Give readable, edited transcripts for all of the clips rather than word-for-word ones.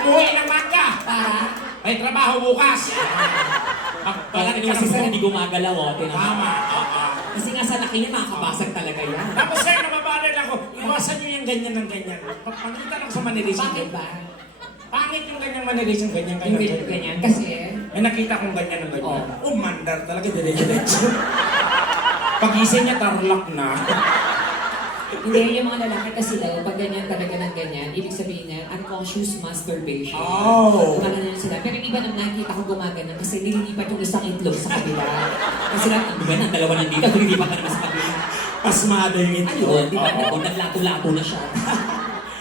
umuwi ng mangga. May trabaho bukas. Parang yung kasi sir, hindi gumagalaw, oh. Tama. Kasi nga sa laki niya, makakabasag talaga yan. Tapos sir, nababalil ako. Iwasan nyo yung ganyan ng ganyan. Pagpangita lang sa manilisin. Bakit ba? Pangit yung ganyang manilisin, ganyan. Yung ganyan, kasi... May nakita kong ganyan ng ganyan. Oh. Mandar talaga, dire-diretso. Pagising niya, tarlak na. Hindi, yung mga lalaki kasi daw, pag ganyan talaga ng ganyan, ibig sabihin na unconscious masturbation. Oh! Gumagana sila. Pero yung iba naman nakikita ko gumagana kasi nililipat yung isang itlog sa kabila. Kasi lang, ang ba ang dalawa nandito, nililipat ka naman sa kabila. Pasmado yung itlog. Ayun, di ba? Naglato-lato na siya.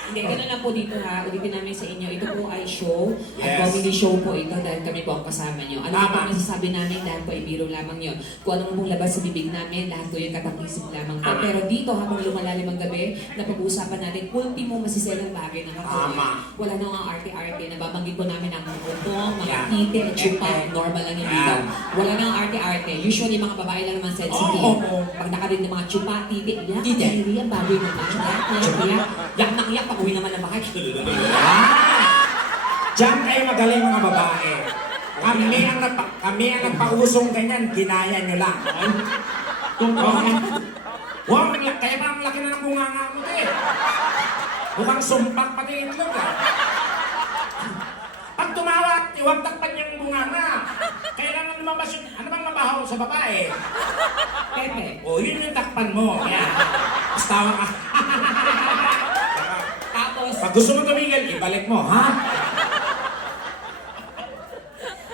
Hindi, gano'n lang po dito ha. Ulitin namin sa inyo. Ito po ay show. At comedy show po ito dahil kami po ang kasama nyo. Ano po ang nasasabi namin, lahat po ay biro lamang yun. Kung anong pong labas sa bibig namin, lahat po yung katapisip lamang po. Pero dito, habang lumalalim ang gabi, napag-uusapan natin, ultimo masiselang bagay na kasi wala nang ang arte-arte. Nababanggit po namin ang mga butong, mga tite, chupa, normal lang yung dito. Wala nang arte-arte. Usually, mga babae lang naman sensitive. Pag nakarin ng mga chupa, tite, yak, ang baboy naman. Yak nang yak, uwi naman ng bahay. Diyan kayo magaling mga babae. Kami ang nagpausong ganyan, ginaya nyo lang. Wow, kaya pa ang laki na ng bunganga mo eh. Mukhang sumpak pati itlog ah. Pag tumawa, iwag takpan yung bunganga. Kailangan lumabas yun. Ano bang mabaho sa babae? Pepe. O, yun yung takpan mo. Kaya, tapos tawa ka. Pag gusto mo tumigil, ibalik mo, ha?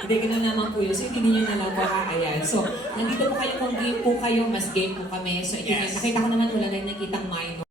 Hindi, ganun naman po yun. So, hindi nyo na lang po ayan. So, nandito po kayo kung game po kayo, mas game po kami. So, nakita ko naman wala na nakitang minor.